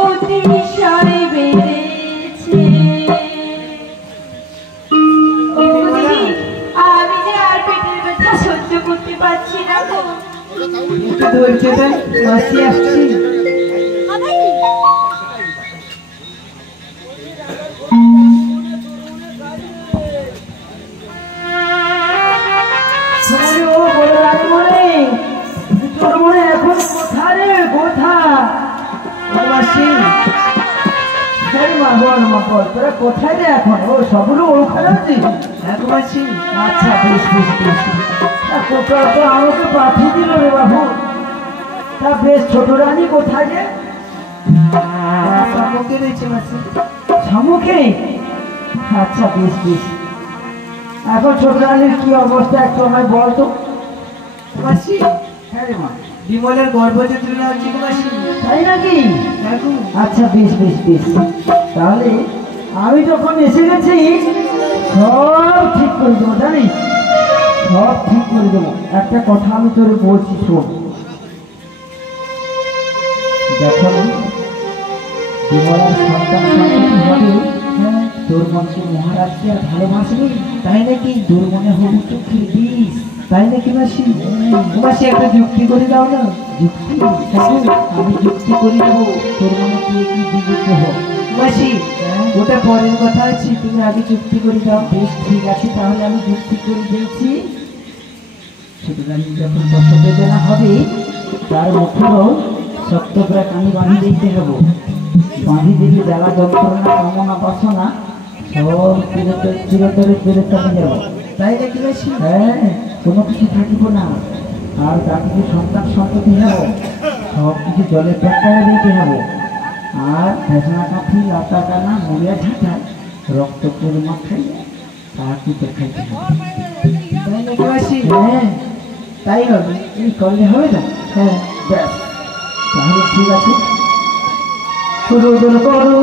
অতিশয় বেড়েছে। আমি যে আর পেটের ব্যথা সহ্য করতে পারছি না গো। ধৈর্য ধর, মাসি আসছি। কোথায় রে এখন? ও সবগুলো ওখানে আছে। আচ্ছা বেশ বেশ বেশ। আমাকে পাঠিয়ে দিল রে বাবু। তা বেশ, ছোট রানী কোথায় রে? সম্মুখে রয়েছে মাসি। সম্মুখে? আচ্ছা বেশ বেশ। এখন ছোট রানীর কি অবস্থা একটু আমায় বল তো মাসি। হ্যাঁ রে মা, বিমলের গর্ভ যন্ত্রণা হচ্ছে মাসি। তাই নাকি? আচ্ছা বেশ বেশ বেশ। তাহলে আমি যখন এসে গেছি সব ঠিক করে দেবো, জানিস? সব ঠিক করে দেবো। একটা কথা আমি তোরে বলছি, শোন। যখন বিমলার সন্তান সন্ততি হবে, তোর মনকে মহারাজকে আর ভালোবাসবি, তাই নাকি? তোর মনে হবু চোখের বিষ, তাই নাকি মাসি? মাসি একটা যুক্তি করে দাও না। যুক্তি? আমি যুক্তি করে দেবো, তোর মনে কি বিযুক্ত হোক মাসি। ওটা পরের কথা আছে, তুমি আগে যুক্তি করে দাও। বেশ ঠিক আছে, তাহলে আমি যুক্তি করে দিয়েছি। ছোট রানী যখন প্রসব বেদনা হবে, তার মুখেও শক্ত করে কানি বাঁধি দিতে হবে। বাঁধি দিলে জ্বালা যন্ত্রণা কামনা বাসনা সব চিরতরে ফেরত চলে যাবো, তাই নাকি মাসি? হ্যাঁ, কোনো কিছু থাকিব না। আর যা কিছু সন্তান সন্ততি হব সব কিছু জলে প্যাকারে দিতে হবে। আর ফেসনা কাঠি, লাতা কানা, মুড়িয়া ঝাঁটা, রক্ত পরিমাপ খাই তাকে তো খাইতে হবে, তাই নাকি মাসি? হ্যাঁ তাই হবে। এই করলে হবে না? হ্যাঁ ব্যাস, তাহলে ঠিক আছে। রোদন করো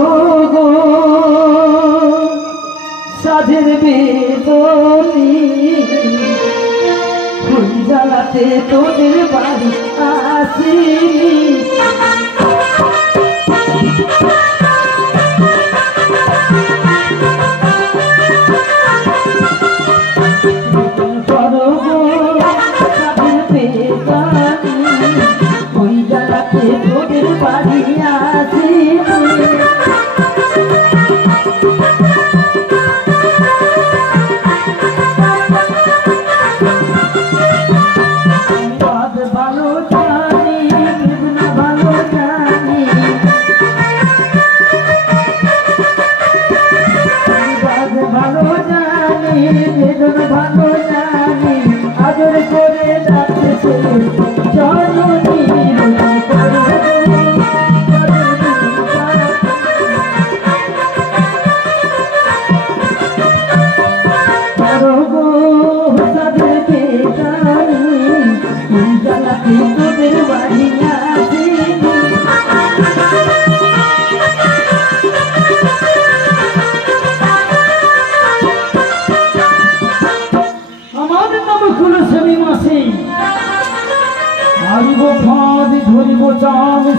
গো সাধের বেদনি, ফুল জ্বালাতে তোদের বাড়ি আসিনি।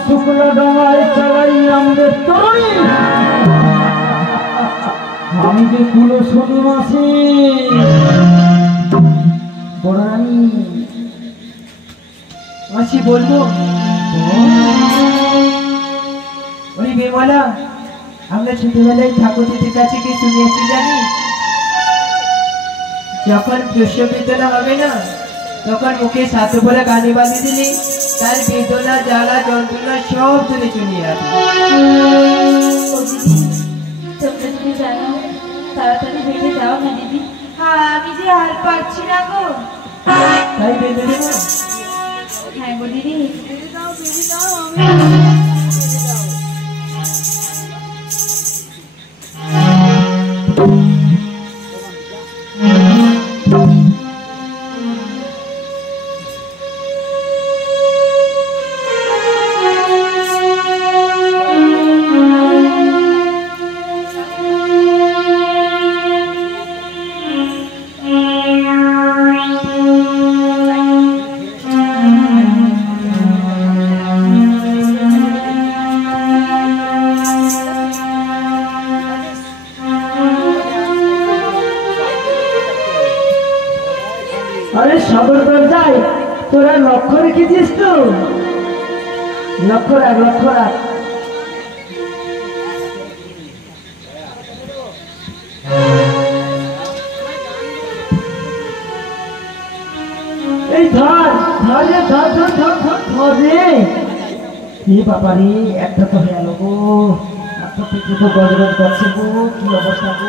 শুক্লা ডাঙায় চালাই আমাদের তরুণী, আমি যে কুলো শনি মাসি। বড় রানী মাসি বলবো, ওই বেমালা আমরা ছোটবেলায় ঠাকুর দিদির কাছে গিয়ে শুনিয়েছি, জানি যখন প্রসব বেদনা হবে না, তখন মুখে সাথে বলে গানি বাঁধি দিলি তার বেদনা জ্বালা যন্ত্রণা সব দূরে চলে যাবে। তোমরা যদি জানো তাড়াতাড়ি বেঁধে যাও না দিদি। আমি যে আর পারছি না গো। তাই বেঁধে দেব? হ্যাঁ গো দিদি, বেঁধে দাও বেঁধে দাও। তোরা লক্ষ্য রেখেছিস তো? লক্ষ্য রাখ, লক্ষ্য রাখ। এই ধর ধর রে, ধর ধর ধর ধর ধর রে। এ বাবা রে, একটা তো হয়ে গেল গো। একটা থেকে তো গজগজ করছে গো, কি অবস্থা গো।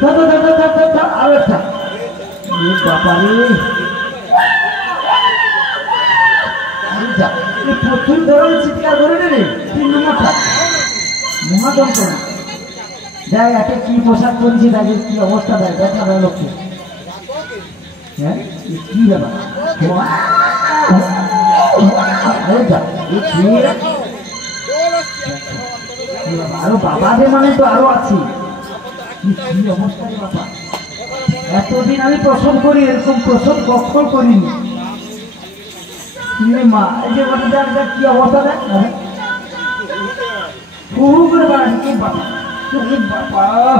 ধর ধর ধর ধর ধর ধর, আরো একটা। এ বাবা রে, প্রচুর ধরনের চিৎকার করে রে। 3 নম্বরটা মহাযন্ত্রণা। দেখ একটা কি পোশাক পরেছি, তাদের কি অবস্থা দেয়, দেখা যায় লক্ষ্য। হ্যাঁ কি ব্যাপার, আরো বাবাদের মানে তো আরো আছে। কি অবস্থা রে বাবা, এতদিন আমি প্রসব করি, এরকম প্রসব কখন করিনি। মা এই যে দেখ দেখ কি অবস্থা দেখ, শুরু করে বাড়াচ্ছি বাবা। বাবা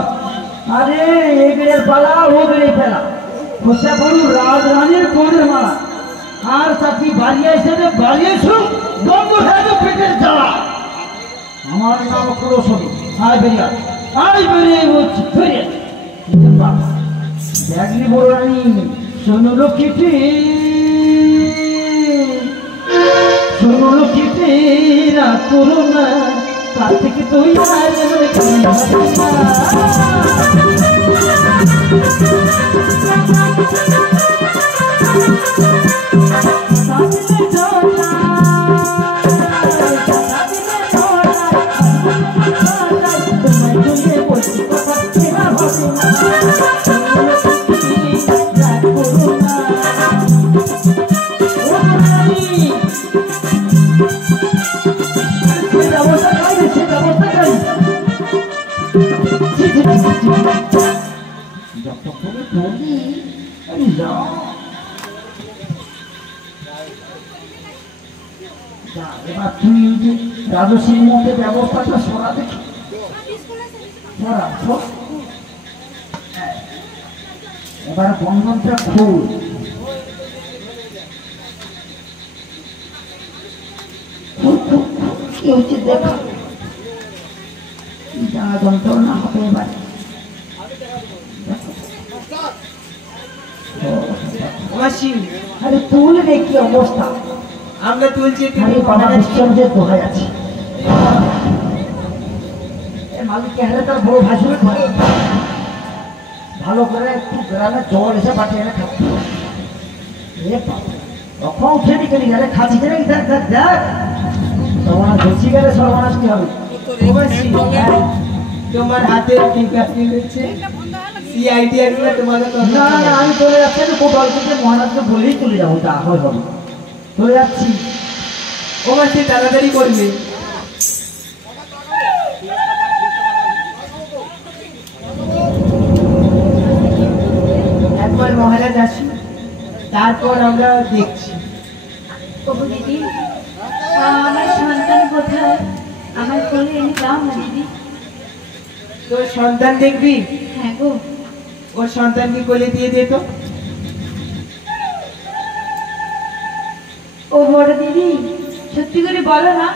আরে এই বেড়ের পালা, ও বেড়ে ফেলা, খোসা পড়ু রাজরানীর কোণের মালা। আর চাকরি বাড়িয়ে এসে বাড়িয়েছ, বন্ধ হয়ে যাবে পেটের জ্বালা। আমার নাম প্রসবী, আয় বেরিয়া, আয় বেরিয়ে বলছি বেরিয়ে। বাবা দেখলি বড় রানী, শোনো কিটি, শোনো কিটি, না করো না, তার থেকে তুই এবার তুই রাজস্বীর মধ্যে ব্যবস্থাটা সরা দেখি, এবার বন্ধনটা খুল। কি হচ্ছে দেখা, জ্বালা যন্ত্রণা হবে এবার। আরে তুল রে, কি অবস্থা। আমরা তুলছি, বাবা নিশ্চন্দের দোহাই আছে। মালিককে হারে তার বড় ভাসুরে ঘরে ভালো করে একটু গ্রামে জল এসে পাঠিয়ে এনে খাচ্ছি। তখন উঠেনি কেন গেলে খাচ্ছি কেন, দেখ দেখ দেখ সর্বনাশ বেশি গেলে সর্বনাশ কি হবে। তোমার হাতে না না আমি চলে যাচ্ছি, আমি কোটাল থেকে মহারাজকে বলেই চলে যাবো, যা হয় হবে। চলে যাচ্ছি। ও মাসি তাড়াতাড়ি করবে। একবার মহারাজ আসি, তারপর আমরা দেখছি। ওগো দিদি, আমার সন্তান কোথায়? আমার কোলে এনে দাও না দিদি। তোর সন্তান দেখবি? হ্যাঁ গো। ওর সন্তানকে কোলে দিয়ে দে তো। ও বড় দিদি, সত্যি করে বলো না,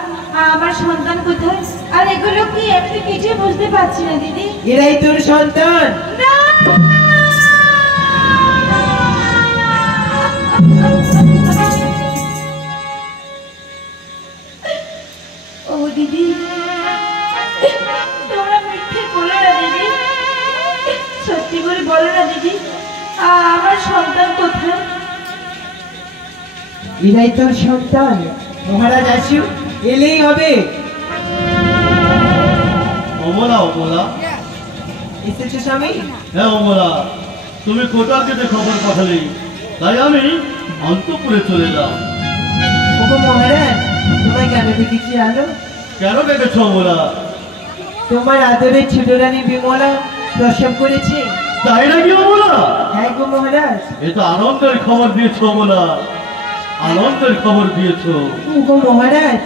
আমার সন্তান কোথায়? আর এগুলো কি, আমি তো কিছুই বুঝতে পারছি না দিদি। এরাই তোর সন্তান। না ও দিদি, তোমরা মিথ্যে বলো না দিদি, সত্যি করে বলো না দিদি, আমার সন্তান কোথায়? এরাই তোর সন্তান। মহারাজ আসিও, এলেই হবে। অমলা, অমলা এসেছো স্বামী? হ্যাঁ অমলা, তুমি কোটালকে খবর পাঠালে, তাই আমি অন্তঃপুরে চলে এলাম। ওগো মহারাজ, তোমায় কেন ডেকেছি আলো? কেন ডেকেছ অমলা? তোমার আদরের ছোট রানী বিমলা প্রসব করেছে। তাই নাকি অমলা? হ্যাঁ গো মহারাজ। এ তো আনন্দের খবর দিয়েছ অমলা, আনন্দের খবর দিয়েছ। ওগো মহারাজ,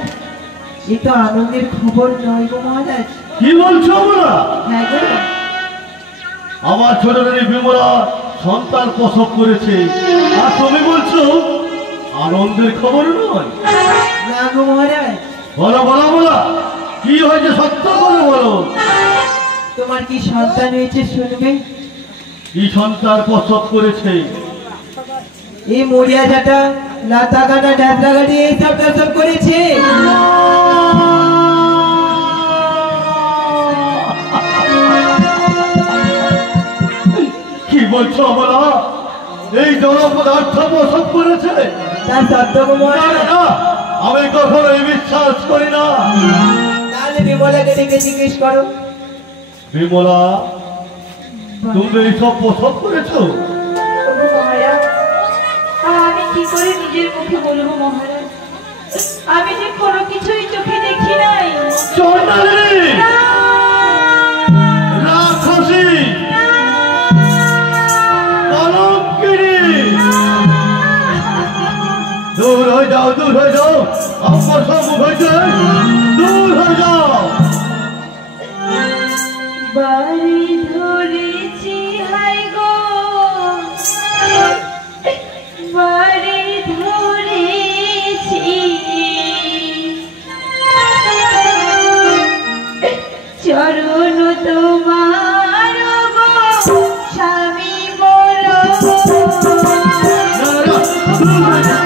এ তো আনন্দের খবর নয় গো মহারাজ। কি বলছো অমলা? হ্যাঁ গো, আমার ছোট রানী বিমলা সন্তান প্রসব করেছে, আর তুমি বলছো আনন্দের খবর নয়? না গো মহারাজ, বলো বলো বলো, কি হয়েছে সত্য করে বলো। তোমার কি সন্তান হয়েছে শুনবে? কি সন্তান প্রসব করেছে? এই মরিয়া জাটা লাতা কাটা ডাবলা গাড়ি এইসব প্রসব করেছে। কি বলছো বলো? এই জড় পদার্থ প্রসব করেছে? তার সত্য গো না, মহারাজ। না, আমি কখনোই বিশ্বাস করি না। তাহলে বিমলাকে ডেকে জিজ্ঞেস করো। বিমলা, তুমি এইসব প্রসব করেছো? ওগো মহারাজ, আমি কি করে নিজের মুখে বলবো মহারাজ? আমি যে কোনো কিছুই চোখে দেখি নাই। চন্ডালিনী, রাক্ষসী, কলঙ্কিনী, দূর হয়ে যাও, দূর হয়ে যাও, আমার সম্মুখ হইতে দূর হয়ে যাও। বাড়ি ধরেছি হাই গো, বাড়ি ধরেছি, চরণ তোমার গো স্বামী মোর। না, না, দূর হয়ে যাও।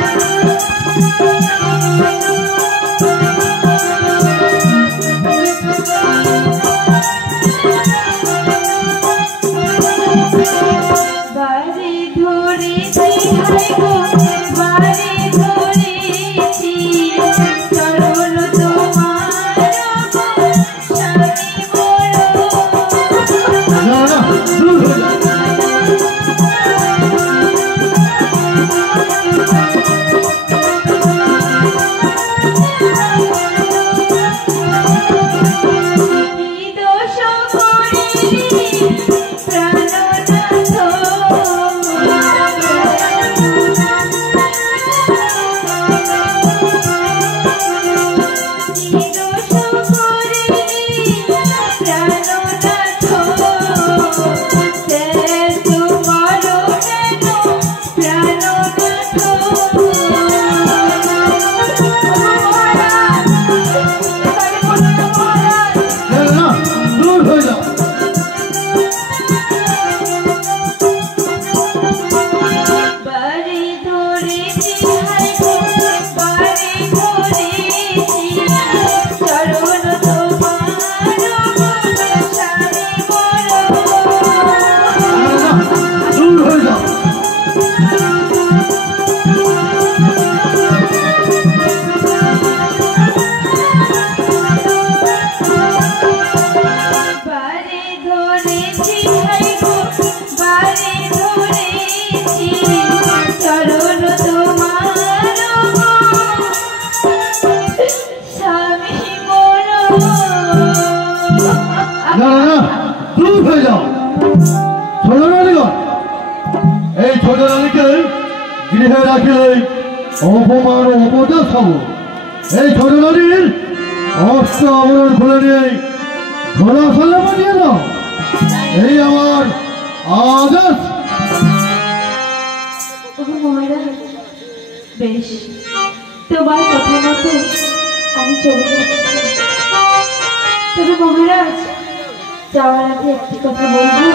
বাড়ি ধরেছি হাই গো, বাড়ি ধরেছি, চরণ তোমার গো স্বামী মোর। না, না, দূর হয়ে যাও। কি দোষ করিলি প্রাণনাথ, কি দোষ করিলি প্রাণনাথ, তেল তোমার কেন প্রাণনাথ। না, না, দূর হয়ে যাও। বাড়ি ধরেছি হাই গো, বাড়ি ধরেছি, চরণ তোমার গো স্বামী মোর। না, না, দূর হয়ে যাও। বাড়ি ধরেছি হাই গো, বাড়ি ধরেছি, চরণ তোমার গো স্বামী মোর। না, না, না, দূর হয়ে যাও। ছোট রানীগণ, এই ছোট রানীকে গৃহে রাখিলে অপমান ও অপদেশ হব। এই ছোট রানীর অস্ত্র আবরণ খুলে নিয়ে ঘোড়া ফেলে বানিয়ে দাও, এই আমার আদেশ। ওগো মহারাজ, বেশ, তোমার কথা মতো আমি চলে যাচ্ছি। তবে মহারাজ, যাওয়ার আগে একটি কথা বলবো।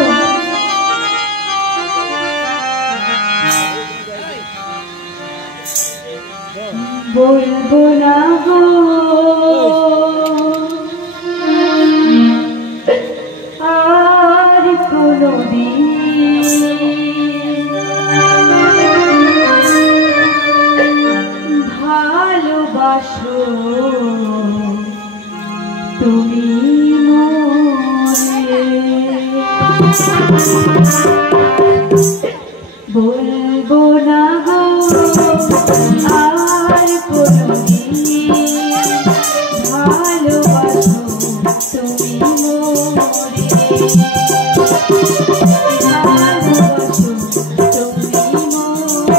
বলবো না গো আর কোনোদিন, ভালোবাসো তুমি মনে। বলবো না গো আর কোনোদিন, ভালোবাসো তুমি মনে, ভালোবাসো তুমি মনে।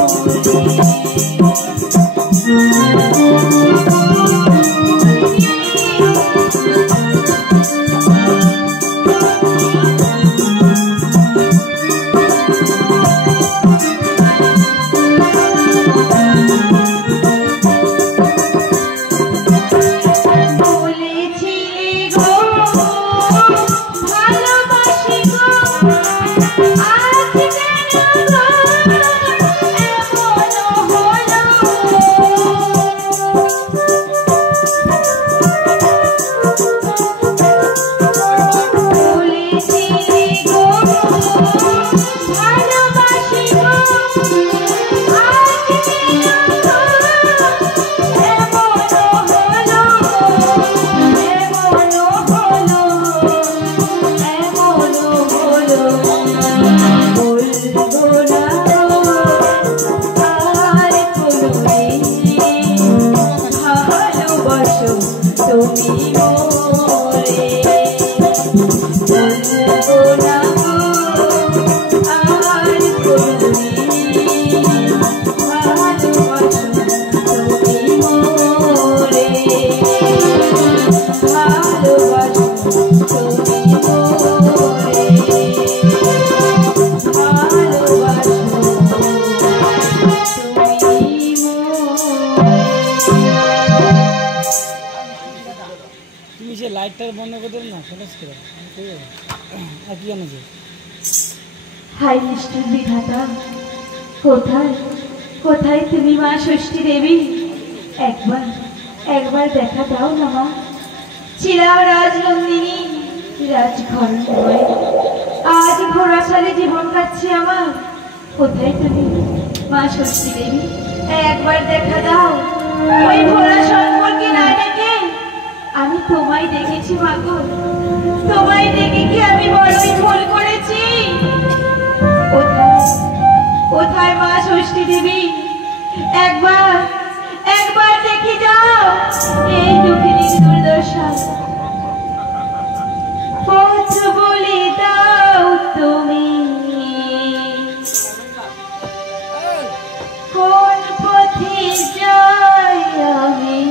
লাইটটা বন্ধ করে দেন না ফোকাস করে আর কি জানো যে হাই মিস্টার বিধাতা, কোথায় কোথায় তুমি মা ষষ্ঠী দেবী? একবার একবার দেখা দাও না মা। ছিলাম রাজনন্দিনী, রাজঘর নয়, আজ ঘোড়াশালে জীবন কাটছে আমার। কোথায় তুমি মা ষষ্ঠী দেবী? একবার দেখা দাও। ওই ভোলা সম্পর্কে না ডেকে আমি তোমায় দেখেছি মাগো, তোমায় দেখে কি আমি বড়ই ভুল করেছি? কোথায় কোথায় মা ষষ্ঠী দেবী? একবার একবার দেখে যাও এই দুঃখিনীর দুর্দশা। পথ বলে দাও তুমি, কোন পথে যাই আমি,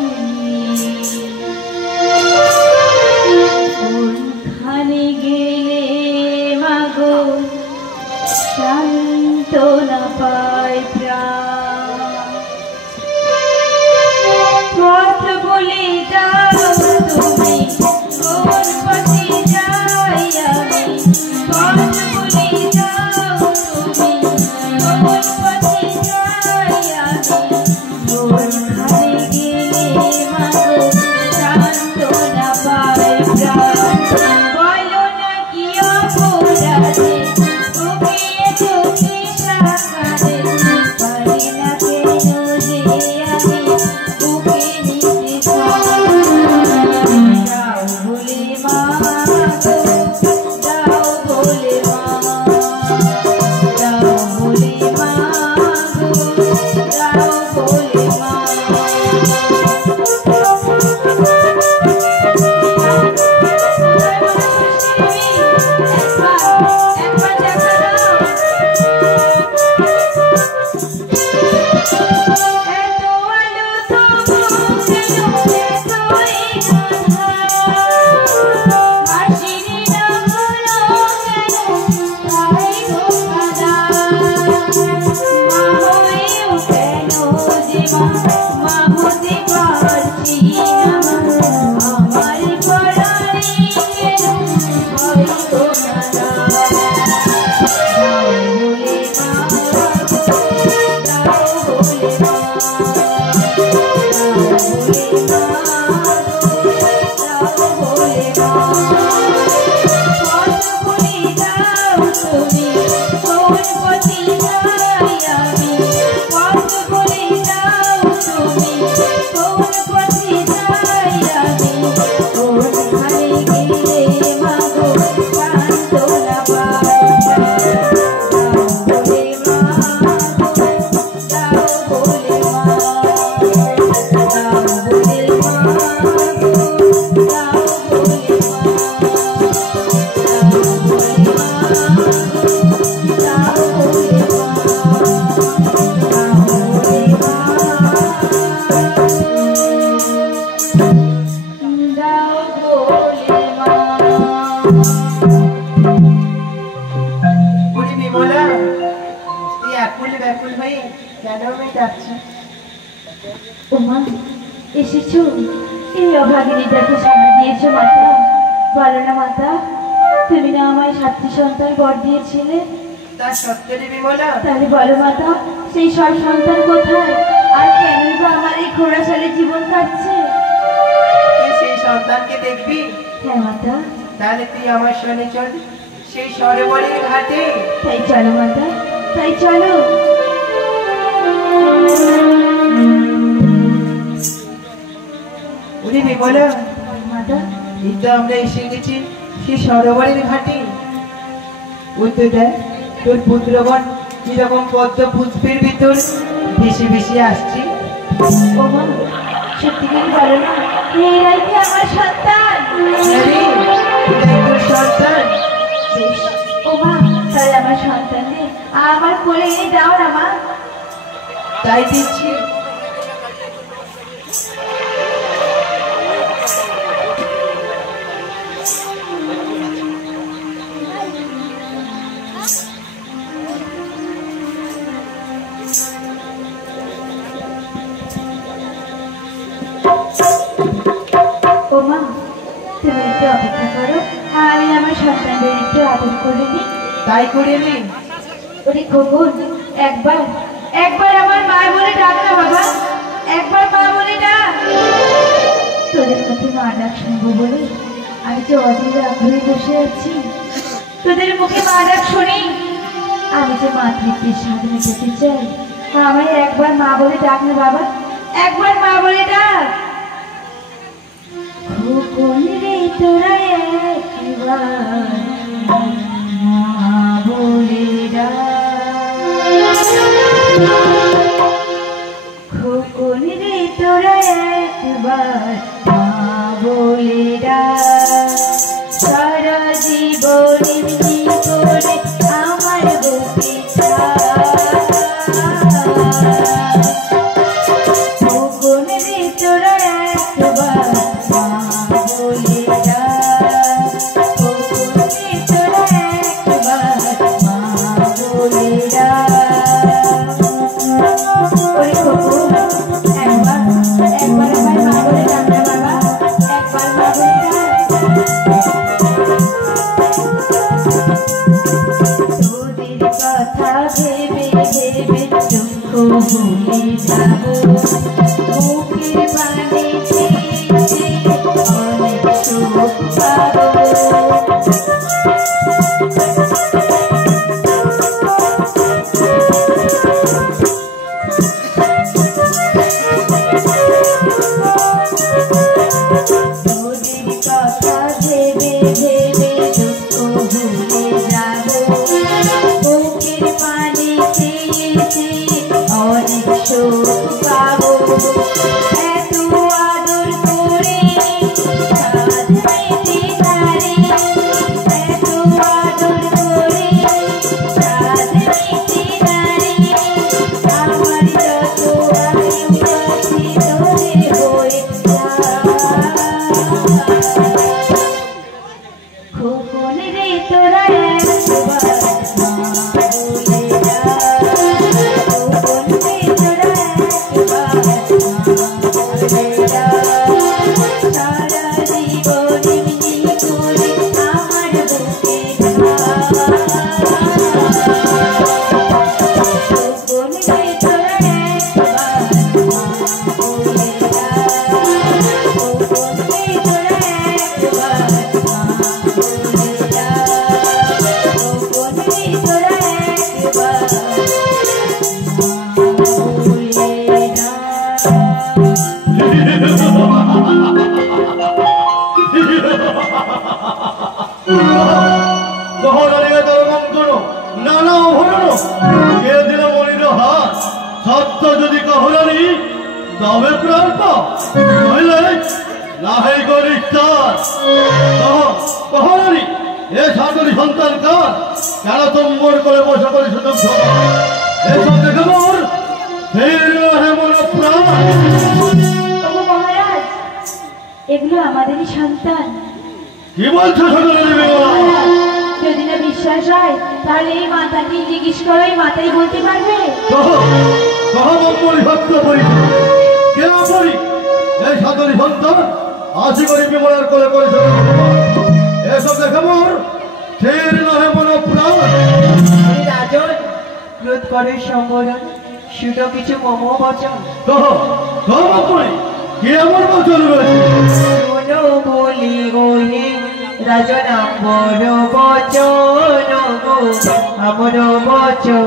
কোনখানে গেলে মাগো সান্ত্বনা পায় প্রাণ। পথ বলে দাও তুমি, কোন পথে যাই আমি, পথ বলে দাও তুমি, কোন পথে যাই আমি, কোনখানে গেলে মাগো সান্ত্বনা পায় প্রাণ। বলো না কি অপরাধে বুকে চোখে সাকারে, পারি না কেন যে আমি বুকে নিতে চাই। দাও বলে মা গো, দাও বলে মা, দাও বলে মা গো, দাও বলে মা। একবার দেখা দাও। এত আলো তবু কেন এতই আঁধার, মাসিরি না হলো কেন তাই গো কাঁদার। মা হয়েও কেন যে মা হতে পারছি না, আমার পরাণে কেন হয় গো কাঁদার। দাও বলে মা গো, দাও বলে মা, দাও বলে মা গো, দাও বলে মা। পথ বলে দাও তুমি, কোন পথে যাই আমি, পথ বলে দাও তুমি, কোন পথে যাই আমি, কোনখানে গেলে মাগো সান্ত্বনা পাই প্রাণ। দাও বলে মা গো, দাও বলে মা, দাও বলে মা গো, দাও বলে মা, দাও বলে মা গো, দাও বলে মা, দাও বলে মা, দাও বলে মা। বুড়ি বিমলা, এই আকুল ব্যাকুল হয়ে কেন আমি যাচ্ছি? ওমা, এসেছো? এই অভাগিনীটাকে সাড়া দিয়েছো মাতা? বলো না মাতা, তুমি না আমায় 7টি সন্তান বর দিয়েছিলে? তা সত্যি বিমলা? তাহলে বলো মাতা, সেই সব সন্তান কোথায়? আর কেনই বা আমার এই ঘোড়াশালে জীবন কাটছে? তুই সেই সন্তানকে দেখবি? হ্যাঁ মাতা। তাহলে তুই আমার সঙ্গে চল সেই সরোবরের ঘাটে। তাই চলো মাতা, তাই চলো। বুড়ি বিমলা, মাতা, এই তো আমরা এসে গেছি সেই সরোবরের ঘাটে। ওই তো দেখ তোর পুত্রগণ কিরকম পদ্ম পুষ্পের ভিতর ভেসে ভেসে আসছে। ওমা, সত্যি করে বলো না, এরাই কি আমার সন্তান? আরে এটাই তোর সন্তান? বেশ, ও মা, তাহলে আমার সন্তানদের আমার কোলে এনে দাও না মা। তাই দিচ্ছি। ও মা, তুমি একটু অপেক্ষা করো, আমি আমার সন্তানদের একটু আদর করে নিই। তাই করে নে। ওরে খোকন, একবার একবার আমার মা বলে ডাক না বাবা, একবার মা বলে ডাক। তোদের মুখে মা ডাক শুনবো বলে আমি যে অধীর আগ্রহে বসে আছি। তোদের মুখে মা ডাক শুনি, আমি যে মাতৃত্বের স্বাদ মেটাতে চাই। আমায় একবার মা বলে ডাক না বাবা, একবার মা বলে ডাক। খোকন রে তোরা একবার মা বলে ডাক, খোকন রে তোরা একবার মা বলে ডাক। সারা জীবন এমনি করে আমার বুকে থাক, খোকন রে তোরা একবার মা বলে ডাক, খোকন রে তোরা একবার মা বলে ডাক। ওরে খোকন, একবার একবার আমার মা বলে ডাক না বাবা, একবার মা বলে ডাক। তোদের কথা ভেবে ভেবে দুঃখ ভুলে যাব, মুখের পানে চেয়ে অনেক সুখ পাবো। তোদের কথা ভেবে ভেবে দুঃখ ভুলে যাব, মুখের পানে চেয়ে চেয়ে অনেক সুখ পাবো। এত আদর করে সাধ মেটে তারে, এত আদর করে সাধ মেটে তারে। আমার যত আয়ু আছে তোরে বয়ে খোকন রে তোরা একবার মা বলে ডাক, খোকন রে তোরা একবার মা বলে ডাক। সারা জীবন এমনি করে আমার বুকে থাক, খোকন রে তোরা একবার মা বলে ডাক, খোকন রে তোরা একবার মা বলে ডাক, খোকন রে তোরা একবার মা বলে ডাক। গহনারিকে দলমান করো, নানা অভরণ কে দিল মনির হাত। সত্য যদি গহনারি তবে প্রাণ পাও, নইলে নাহি গরিষ্টার। গহনারি এ সাধুরি সন্তান কার, কেন তোম্বর করে বসে করে সুযোগ এসব দেখে মোর মন প্রাণ। ওগো মহারাজ, এগুলো আমাদেরই সন্তান। কি বলছো সাধুরি বেগম? মহারাজ, যদি না বিশ্বাস হয় তাহলে এই মাতাকে জিজ্ঞেস করো, এই মাতাই বলতে পারবে। সত্য পরিচয় কেন করি এই সাধুরি সন্তান আশি করি বিমলার কোলে করে এসব দেখে মোর ফের নহে মন প্রাণ। রাজন ক্রোধ করে সম্বোধন, শুধু কিছু মম বচন। কি এমন বচন রয়েছে? শোনো বলি গোহে রাজন আমর বচন গো, আমর বচন।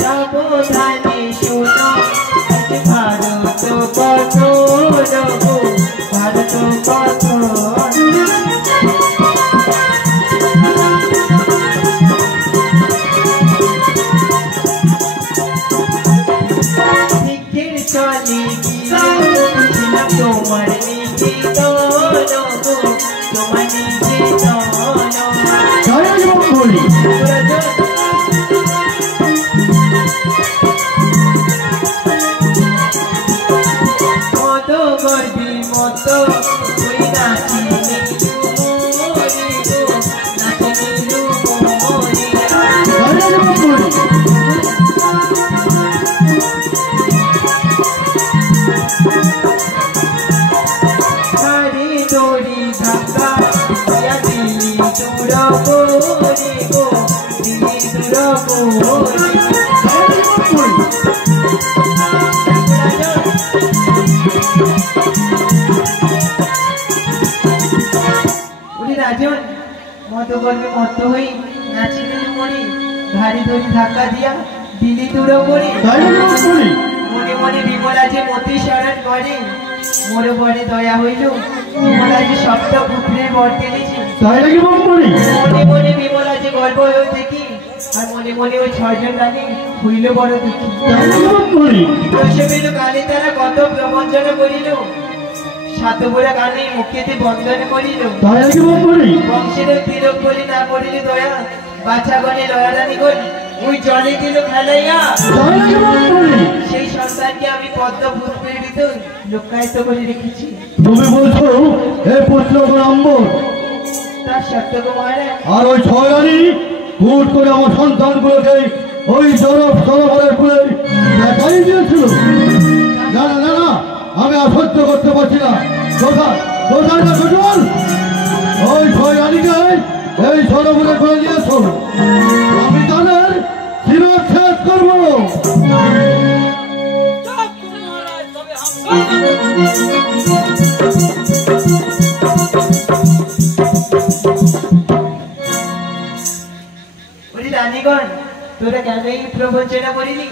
সাবধানে শোনো ভারত কথন গো, ভারত কথন। রাজন মত করবে মত হই নাচি দিলি মরি ঘাড়ি ধরি ধাক্কা দিয়া দিলি তুড়ো করি মনে মনে বিমলা যে মতি স্মরণ করে মোর বরে দয়া হইল বিমলা যে সপ্ত পুত্রের বর টেনেছি মনে মনে বিমলা যে গল্প হয়ে দেখি আর মনে মনে ওই 6 জন রানী হইল বড় দুঃখী কালে তারা কত প্রবঞ্চনা করিল সাতপুরা গানে মুখেতে বন্ধন করিল বংশের তিলক বলি না করিল দয়া বাছা গনে লয়ারানি গল ওই জলে দিল খেলাইয়া সেই সন্তানকে আমি পদ্ম পুষ্পের ভিতর লুকায়িত করে রেখেছি। তুমি বলছো এই পুত্র ব্রাহ্মণ তার সত্য কুমারে আর ওই 6 রানী হুট করে আমার সন্তানগুলোকে ওই সরোবরের কুলে দেখাই দিয়েছিল। না না না না আমি আর সহ্য করতে পারছি না। ওই 6 রানীকে এই সরোবরের কুলে নিয়েছ আমি তাদের শিরচ্ছেদ করবো। রানীগণ তোরা কেন এই প্রবঞ্চনা করিলি?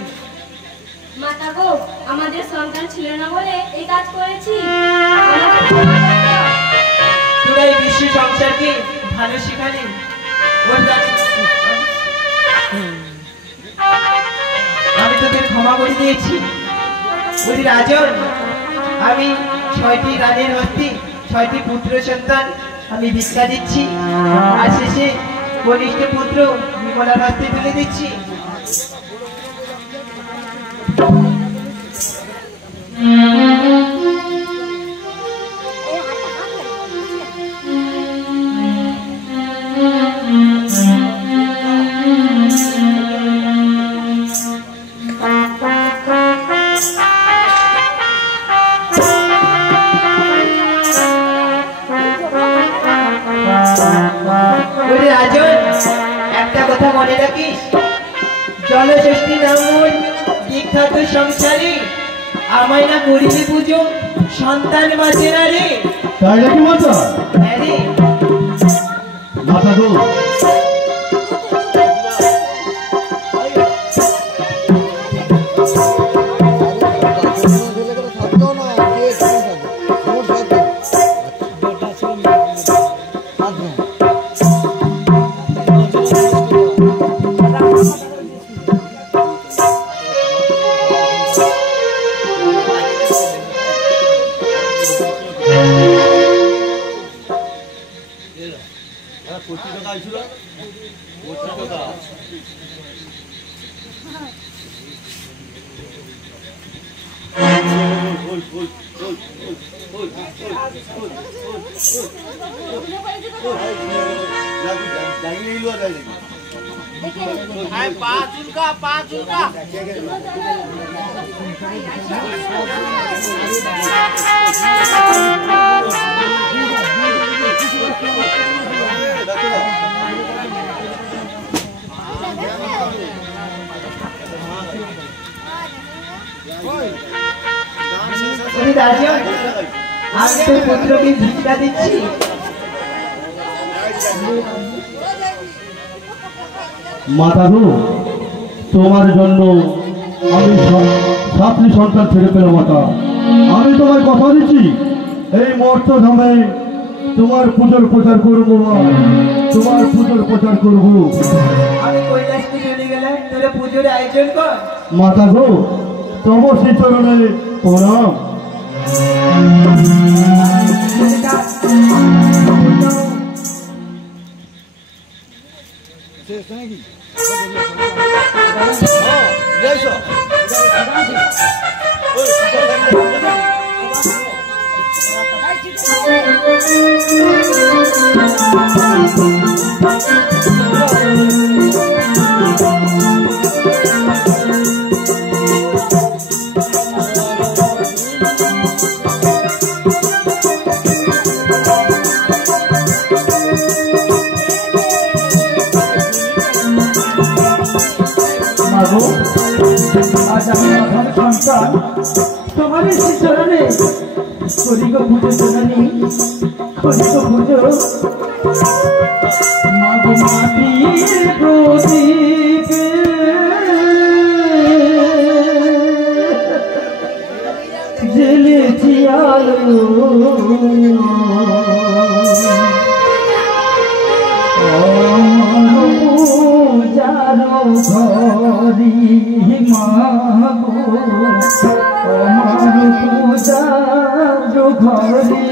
মাতা গো, আমাদের সন্তান ছিল না বলে এই কাজ করেছি। তোরা এই বিশ্ব সংসারকে ভালো শেখালি। আমি তোদের ক্ষমা করে দিয়েছি। বলি রাজন, আমি 6টি রানীর হস্তি 6টি পুত্র সন্তান আমি ভিক্ষা দিচ্ছি আর শেষে কনিষ্ঠ পুত্র বিমলার হস্তে তুলে দিচ্ছি। একটা কথা মনে রাখিস, জলষষ্ঠী নামুর বিখ্যাত সংসারী আমায় না করিলে পুজো সন্তান বাঁচে না রে। তাই নাকি মাতা? হ্যাঁ রে মাতা গো, আমি তোর পুত্রকে ভিক্ষা দিচ্ছি। মাতা গো, তোমার জন্য আমি 7টি সন্তান ছেড়ে পেলাম মাতা। আমি তোমায় কথা দিচ্ছি এই মর্ত ধামে তোমার পুজোর প্রচার করবো মা, তোমার পুজোর প্রচার করবো। আমি কৈলাসকে চলে গেলাম, তোরা পুজোর আয়োজন কর। মাতা গো, তোমার শ্রী চরণে প্রণাম। মাগো আজ আমি অভাব সন্তান তোমার চরণে করিব পুজো জননী করিব পুজো মাগো মাটির প্রদীপে জেলেছি আলো যারো ঘরি মাগো আমার পূজারো ঘরে